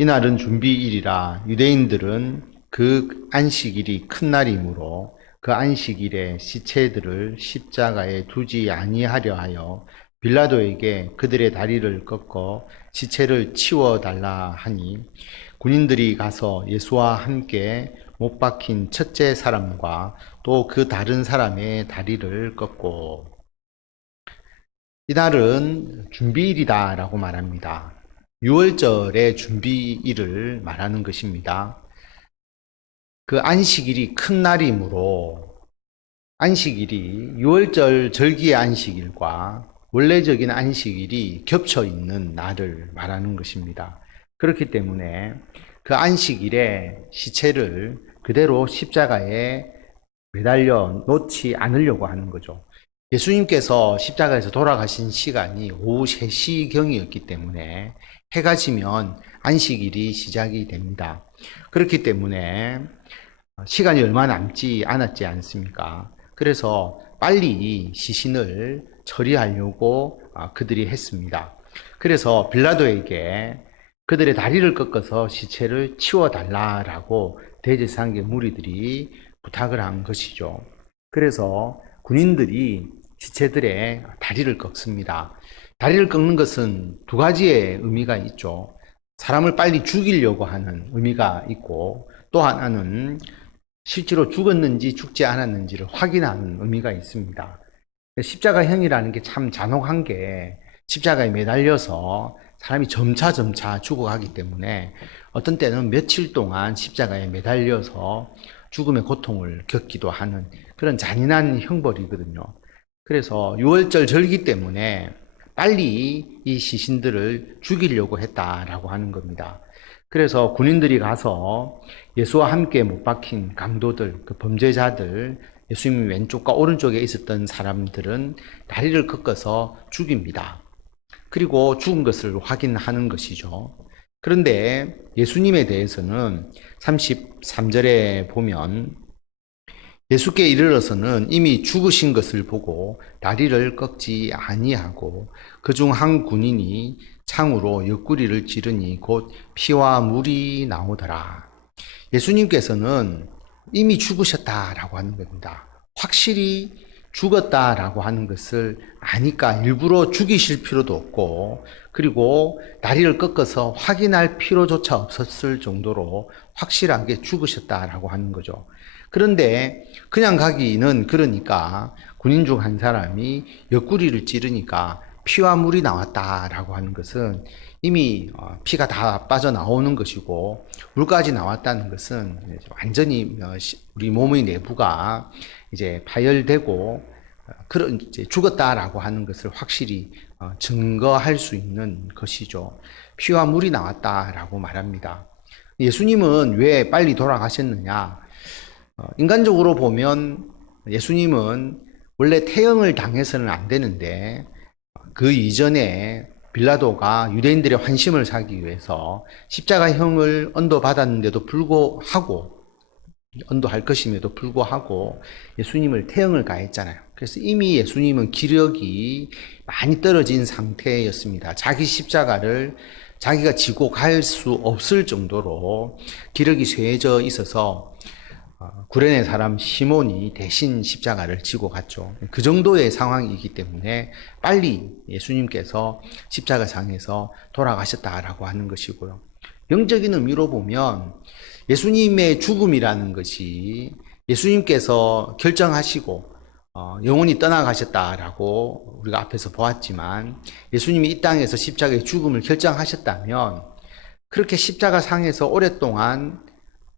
이날은 준비일이라 유대인들은 그 안식일이 큰 날이므로 그 안식일에 시체들을 십자가에 두지 아니하려 하여 빌라도에게 그들의 다리를 꺾어 시체를 치워 달라 하니, 군인들이 가서 예수와 함께 못 박힌 첫째 사람과 또 그 다른 사람의 다리를 꺾고. 이날은 준비일이다라고 말합니다. 6월절의 준비일을 말하는 것입니다. 그 안식일이 큰 날이므로 안식일이 6월절 절기의 안식일과 원래적인 안식일이 겹쳐 있는 날을 말하는 것입니다. 그렇기 때문에 그 안식일에 시체를 그대로 십자가에 매달려 놓지 않으려고 하는 거죠. 예수님께서 십자가에서 돌아가신 시간이 오후 3시경이었기 때문에 해가 지면 안식일이 시작이 됩니다. 그렇기 때문에 시간이 얼마 남지 않았지 않습니까? 그래서 빨리 시신을 처리하려고 그들이 했습니다. 그래서 빌라도에게 그들의 다리를 꺾어서 시체를 치워달라라고 대제사장의 무리들이 부탁을 한 것이죠. 그래서 군인들이 시체들의 다리를 꺾습니다. 다리를 꺾는 것은 두 가지의 의미가 있죠. 사람을 빨리 죽이려고 하는 의미가 있고, 또 하나는 실제로 죽었는지 죽지 않았는지를 확인하는 의미가 있습니다. 십자가형이라는 게 참 잔혹한 게, 십자가에 매달려서 사람이 점차 죽어가기 때문에 어떤 때는 며칠 동안 십자가에 매달려서 죽음의 고통을 겪기도 하는 그런 잔인한 형벌이거든요. 그래서 6월절 절기 때문에 빨리 이 시신들을 죽이려고 했다라고 하는 겁니다. 그래서 군인들이 가서 예수와 함께 못 박힌 강도들, 그 범죄자들, 예수님 왼쪽과 오른쪽에 있었던 사람들은 다리를 꺾어서 죽입니다. 그리고 죽은 것을 확인하는 것이죠. 그런데 예수님에 대해서는 33절에 보면 예수께 이르러서는 이미 죽으신 것을 보고 다리를 꺾지 아니하고 그중 한 군인이 창으로 옆구리를 찌르니 곧 피와 물이 나오더라. 예수님께서는 이미 죽으셨다라고 하는 겁니다. 확실히 죽었다라고 하는 것을 아니까 일부러 죽이실 필요도 없고, 그리고 다리를 꺾어서 확인할 필요조차 없었을 정도로 확실하게 죽으셨다라고 하는 거죠. 그런데 그냥 가기는 그러니까 군인 중 한 사람이 옆구리를 찌르니까 피와 물이 나왔다라고 하는 것은 이미 피가 다 빠져나오는 것이고, 물까지 나왔다는 것은 완전히 우리 몸의 내부가 이제 파열되고 그런 이제 죽었다라고 하는 것을 확실히 증거할 수 있는 것이죠. 피와 물이 나왔다라고 말합니다. 예수님은 왜 빨리 돌아가셨느냐? 인간적으로 보면 예수님은 원래 태형을 당해서는 안 되는데, 그 이전에 빌라도가 유대인들의 환심을 사기 위해서 십자가형을 언도받았는데도 불구하고, 언도할 것임에도 불구하고 예수님을 태형을 가했잖아요. 그래서 이미 예수님은 기력이 많이 떨어진 상태였습니다. 자기 십자가를 자기가 지고 갈 수 없을 정도로 기력이 쇠해져 있어서 구레네 사람 시몬이 대신 십자가를 지고 갔죠. 그 정도의 상황이기 때문에 빨리 예수님께서 십자가상에서 돌아가셨다라고 하는 것이고요. 영적인 의미로 보면 예수님의 죽음이라는 것이 예수님께서 결정하시고 영원히 떠나가셨다라고 우리가 앞에서 보았지만, 예수님이 이 땅에서 십자가의 죽음을 결정하셨다면 그렇게 십자가상에서 오랫동안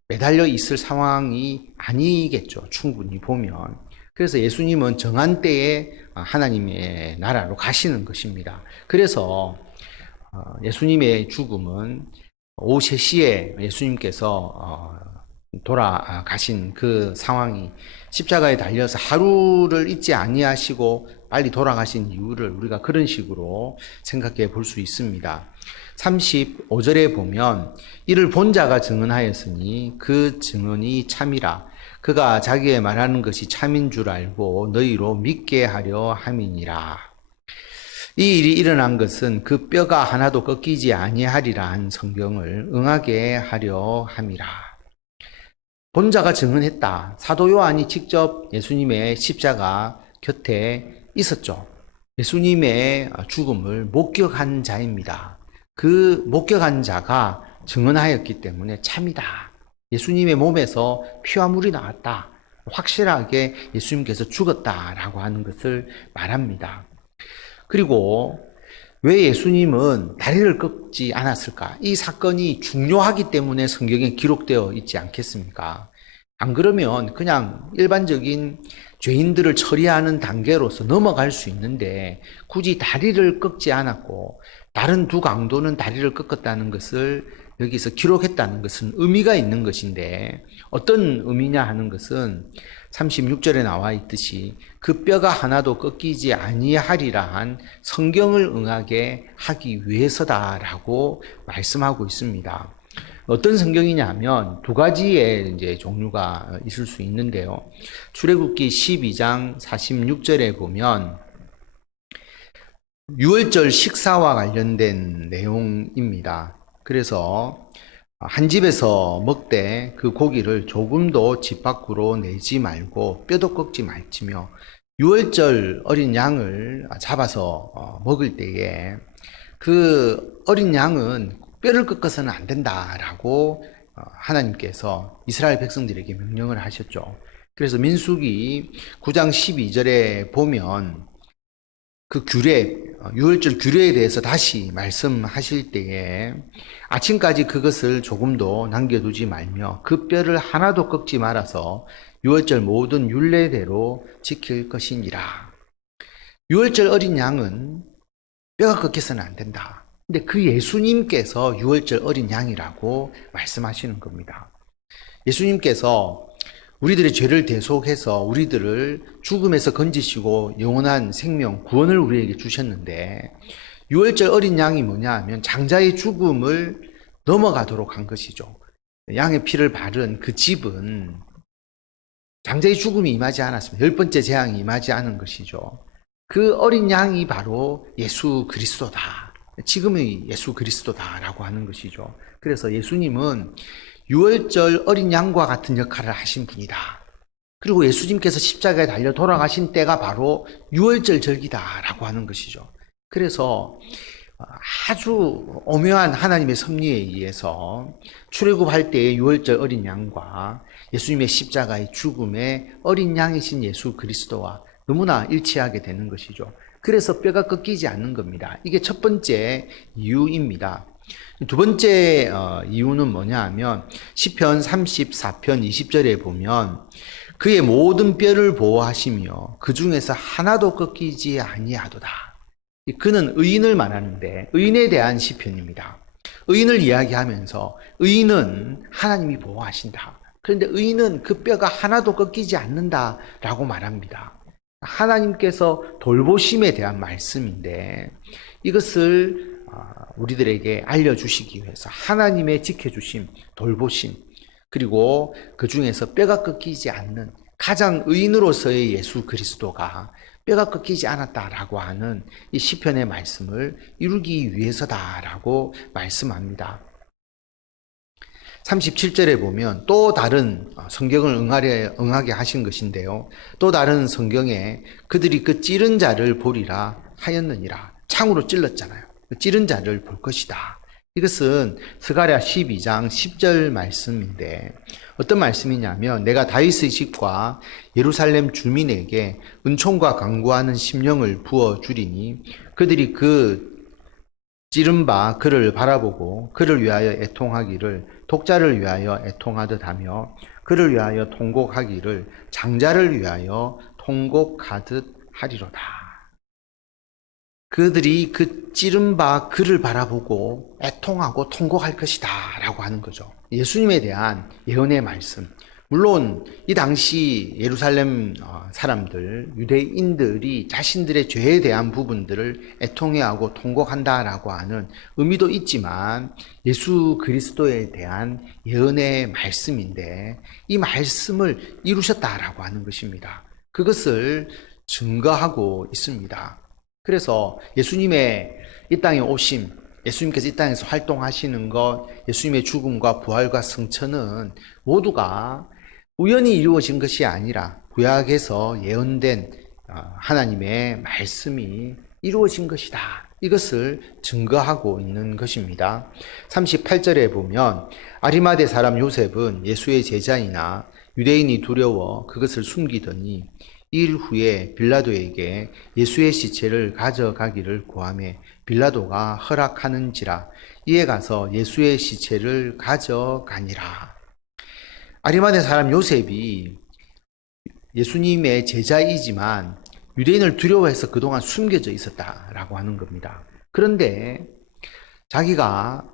매달려 있을 상황이 아니겠죠. 충분히 보면. 그래서 예수님은 정한 때에 하나님의 나라로 가시는 것입니다. 그래서 예수님의 죽음은 오후 3시에 예수님께서 돌아가신 그 상황이, 십자가에 달려서 하루를 잊지 아니하시고 빨리 돌아가신 이유를 우리가 그런 식으로 생각해 볼 수 있습니다. 35절에 보면 이를 본 자가 증언하였으니 그 증언이 참이라. 그가 자기의 말하는 것이 참인 줄 알고 너희로 믿게 하려 함이니라. 이 일이 일어난 것은 그 뼈가 하나도 꺾이지 아니하리라 한 성경을 응하게 하려 함이라. 본자가 증언했다. 사도 요한이 직접 예수님의 십자가 곁에 있었죠. 예수님의 죽음을 목격한 자입니다. 그 목격한 자가 증언하였기 때문에 참이다. 예수님의 몸에서 피와 물이 나왔다. 확실하게 예수님께서 죽었다라고 하는 것을 말합니다. 그리고 왜 예수님은 다리를 꺾지 않았을까? 이 사건이 중요하기 때문에 성경에 기록되어 있지 않겠습니까? 안 그러면 그냥 일반적인 죄인들을 처리하는 단계로서 넘어갈 수 있는데 굳이 다리를 꺾지 않았고 다른 두 강도는 다리를 꺾었다는 것을 여기서 기록했다는 것은 의미가 있는 것인데 어떤 의미냐 하는 것은 36절에 나와 있듯이 그 뼈가 하나도 꺾이지 아니하리라 한 성경을 응하게 하기 위해서다라고 말씀하고 있습니다. 어떤 성경이냐 하면 두 가지의 이제 종류가 있을 수 있는데요. 출애굽기 12장 46절에 보면 유월절 식사와 관련된 내용입니다. 그래서 한 집에서 먹되 그 고기를 조금도 집 밖으로 내지 말고 뼈도 꺾지 말지며 유월절 어린 양을 잡아서 먹을 때에 그 어린 양은 뼈를 꺾어서는 안 된다라고 하나님께서 이스라엘 백성들에게 명령을 하셨죠. 그래서 민수기 9장 12절에 보면 그 규례, 유월절 규례에 대해서 다시 말씀하실 때에 아침까지 그것을 조금도 남겨두지 말며 그 뼈를 하나도 꺾지 말아서 유월절 모든 율례대로 지킬 것이니라. 유월절 어린 양은 뼈가 꺾여서는 안 된다. 근데 그 예수님께서 유월절 어린 양이라고 말씀하시는 겁니다. 예수님께서 우리들의 죄를 대속해서 우리들을 죽음에서 건지시고 영원한 생명, 구원을 우리에게 주셨는데 유월절 어린 양이 뭐냐 하면 장자의 죽음을 넘어가도록 한 것이죠. 양의 피를 바른 그 집은 장자의 죽음이 임하지 않았습니다. 10번째 재앙이 임하지 않은 것이죠. 그 어린 양이 바로 예수 그리스도다. 지금의 예수 그리스도다라고 하는 것이죠. 그래서 예수님은 유월절 어린 양과 같은 역할을 하신 분이다. 그리고 예수님께서 십자가에 달려 돌아가신 때가 바로 유월절 절기다라고 하는 것이죠. 그래서 아주 오묘한 하나님의 섭리에 의해서 출애굽할 때의 유월절 어린 양과 예수님의 십자가의 죽음의 어린 양이신 예수 그리스도와 너무나 일치하게 되는 것이죠. 그래서 뼈가 꺾이지 않는 겁니다. 이게 첫 번째 이유입니다. 두 번째 이유는 뭐냐 하면 시편 34편 20절에 보면 그의 모든 뼈를 보호하시며 그 중에서 하나도 꺾이지 아니하도다. 그는 의인을 말하는데 의인에 대한 시편입니다. 의인을 이야기하면서 의인은 하나님이 보호하신다. 그런데 의인은 그 뼈가 하나도 꺾이지 않는다라고 말합니다. 하나님께서 돌보심에 대한 말씀인데 이것을 우리들에게 알려주시기 위해서 하나님의 지켜주심, 돌보심, 그리고 그 중에서 뼈가 꺾이지 않는 가장 의인으로서의 예수 그리스도가 뼈가 꺾이지 않았다라고 하는 이 시편의 말씀을 이루기 위해서다라고 말씀합니다. 37절에 보면 또 다른 성경을 응하게 하신 것인데요. 또 다른 성경에 그들이 그 찌른 자를 보리라 하였느니라. 창으로 찔렀잖아요. 그 찌른 자를 볼 것이다. 이것은 스가랴 12장 10절 말씀인데 어떤 말씀이냐면 내가 다윗의 집과 예루살렘 주민에게 은총과 강구하는 심령을 부어주리니 그들이 그 찌른 바 그를 바라보고 그를 위하여 애통하기를 독자를 위하여 애통하듯 하며 그를 위하여 통곡하기를 장자를 위하여 통곡하듯 하리로다. 그들이 그 찌른 바 그를 바라보고 애통하고 통곡할 것이다 라고 하는 거죠. 예수님에 대한 예언의 말씀. 물론 이 당시 예루살렘 사람들, 유대인들이 자신들의 죄에 대한 부분들을 애통해하고 통곡한다라고 하는 의미도 있지만 예수 그리스도에 대한 예언의 말씀인데 이 말씀을 이루셨다라고 하는 것입니다. 그것을 증거하고 있습니다. 그래서 예수님의 이 땅에 오심, 예수님께서 이 땅에서 활동하시는 것, 예수님의 죽음과 부활과 승천은 모두가 우연히 이루어진 것이 아니라 구약에서 예언된 하나님의 말씀이 이루어진 것이다. 이것을 증거하고 있는 것입니다. 38절에 보면 아리마대 사람 요셉은 예수의 제자이나 유대인이 두려워 그것을 숨기더니 일 후에 빌라도에게 예수의 시체를 가져가기를 구하매 빌라도가 허락하는지라 이에 가서 예수의 시체를 가져가니라. 아리마대 사람 요셉이 예수님의 제자이지만 유대인을 두려워해서 그동안 숨겨져 있었다라고 하는 겁니다. 그런데 자기가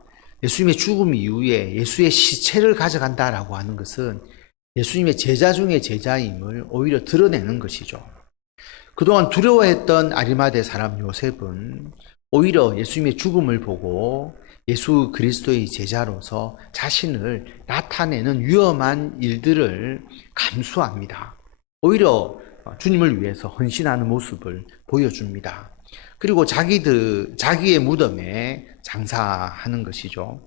예수님의 죽음 이후에 예수의 시체를 가져간다라고 하는 것은 예수님의 제자 중에 제자임을 오히려 드러내는 것이죠. 그동안 두려워했던 아리마대 사람 요셉은 오히려 예수님의 죽음을 보고 예수 그리스도의 제자로서 자신을 나타내는 위험한 일들을 감수합니다. 오히려 주님을 위해서 헌신하는 모습을 보여줍니다. 그리고 자기의 무덤에 장사하는 것이죠.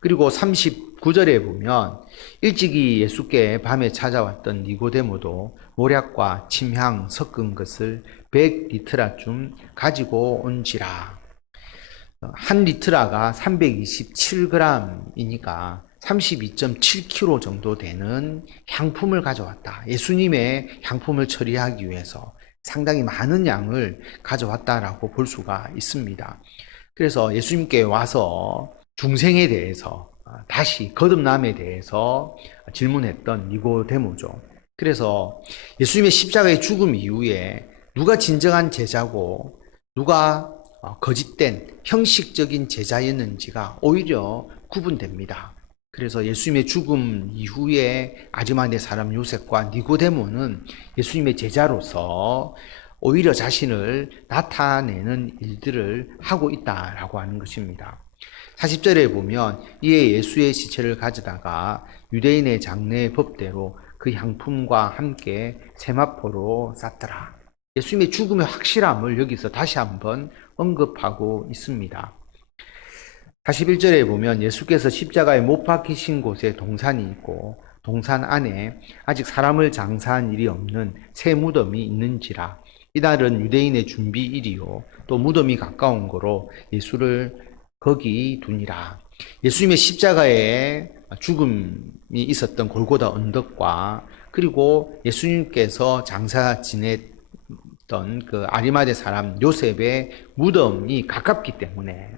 그리고 39절에 보면 일찍이 예수께 밤에 찾아왔던 니고데모도 모략과 침향 섞은 것을 100리트라쯤 가지고 온지라. 한 리트라가 327g이니까 32.7kg 정도 되는 향품을 가져왔다. 예수님의 향품을 처리하기 위해서 상당히 많은 양을 가져왔다라고 볼 수가 있습니다. 그래서 예수님께 와서 중생에 대해서 다시 거듭남에 대해서 질문했던 니고데모죠. 그래서 예수님의 십자가의 죽음 이후에 누가 진정한 제자고 누가 거짓된 형식적인 제자였는지가 오히려 구분됩니다. 그래서 예수님의 죽음 이후에 아리마대 사람 요셉과 니고데모는 예수님의 제자로서 오히려 자신을 나타내는 일들을 하고 있다라고 하는 것입니다. 40절에 보면 이에 예수의 시체를 가져다가 유대인의 장례 법대로 그 향품과 함께 세마포로 쌌더라. 예수님의 죽음의 확실함을 여기서 다시 한번 언급하고 있습니다. 41절에 보면 예수께서 십자가에 못 박히신 곳에 동산이 있고 동산 안에 아직 사람을 장사한 일이 없는 새 무덤이 있는지라. 이날은 유대인의 준비일이요 또 무덤이 가까운 거로 예수를 거기 두니라. 예수님의 십자가에 죽음이 있었던 골고다 언덕과 그리고 예수님께서 장사 지냈던 그 아리마대 사람 요셉의 무덤이 가깝기 때문에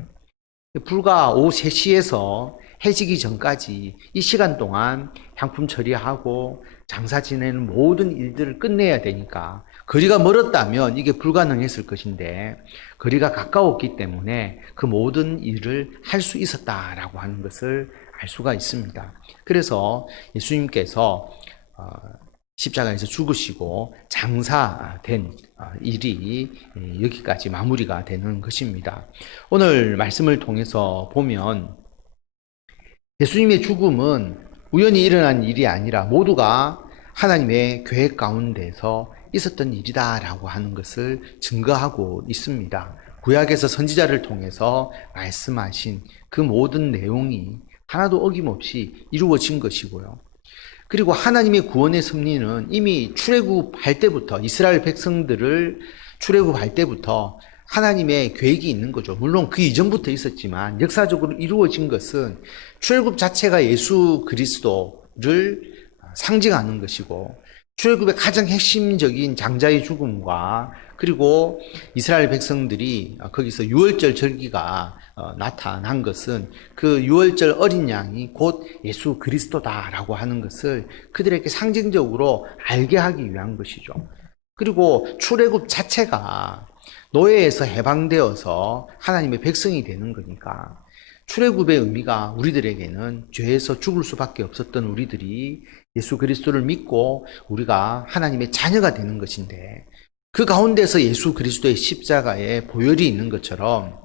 불과 오후 3시에서 해지기 전까지 이 시간 동안 향품 처리하고 장사 지내는 모든 일들을 끝내야 되니까 거리가 멀었다면 이게 불가능했을 것인데 거리가 가까웠기 때문에 그 모든 일을 할 수 있었다라고 하는 것을 알 수가 있습니다. 그래서 예수님께서 십자가에서 죽으시고 장사된 일이 여기까지 마무리가 되는 것입니다. 오늘 말씀을 통해서 보면 예수님의 죽음은 우연히 일어난 일이 아니라 모두가 하나님의 계획 가운데서 있었던 일이다라고 하는 것을 증거하고 있습니다. 구약에서 선지자를 통해서 말씀하신 그 모든 내용이 하나도 어김없이 이루어진 것이고요. 그리고 하나님의 구원의 섭리는 이미 출애굽할 때부터 이스라엘 백성들을 출애굽할 때부터 하나님의 계획이 있는 거죠. 물론 그 이전부터 있었지만 역사적으로 이루어진 것은 출애굽 자체가 예수 그리스도를 상징하는 것이고 출애굽의 가장 핵심적인 장자의 죽음과 그리고 이스라엘 백성들이 거기서 유월절 절기가 나타난 것은 그 유월절 어린 양이 곧 예수 그리스도다라고 하는 것을 그들에게 상징적으로 알게 하기 위한 것이죠. 그리고 출애굽 자체가 노예에서 해방되어서 하나님의 백성이 되는 거니까 출애굽의 의미가 우리들에게는 죄에서 죽을 수밖에 없었던 우리들이 예수 그리스도를 믿고 우리가 하나님의 자녀가 되는 것인데 그 가운데서 예수 그리스도의 십자가에 보혈이 있는 것처럼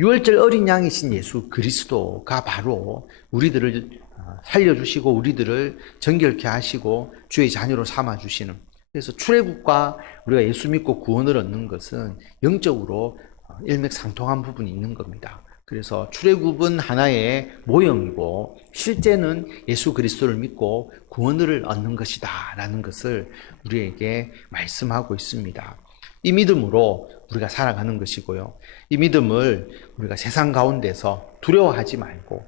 유월절 어린 양이신 예수 그리스도가 바로 우리들을 살려주시고 우리들을 정결케 하시고 주의 자녀로 삼아주시는 그래서 출애굽과 우리가 예수 믿고 구원을 얻는 것은 영적으로 일맥상통한 부분이 있는 겁니다. 그래서 출애굽은 하나의 모형이고 실제는 예수 그리스도를 믿고 구원을 얻는 것이다 라는 것을 우리에게 말씀하고 있습니다. 이 믿음으로 우리가 살아가는 것이고요. 이 믿음을 우리가 세상 가운데서 두려워하지 말고,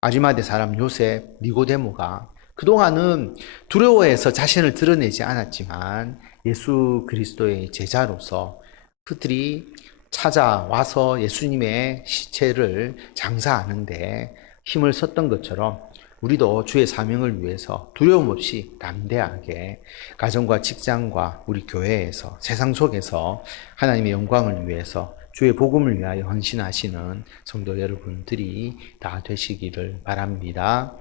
아리마대 사람 요셉, 니고데모가 그동안은 두려워해서 자신을 드러내지 않았지만 예수 그리스도의 제자로서 그들이 찾아와서 예수님의 시체를 장사하는데 힘을 썼던 것처럼 우리도 주의 사명을 위해서 두려움 없이 담대하게 가정과 직장과 우리 교회에서 세상 속에서 하나님의 영광을 위해서 주의 복음을 위하여 헌신하시는 성도 여러분들이 다 되시기를 바랍니다.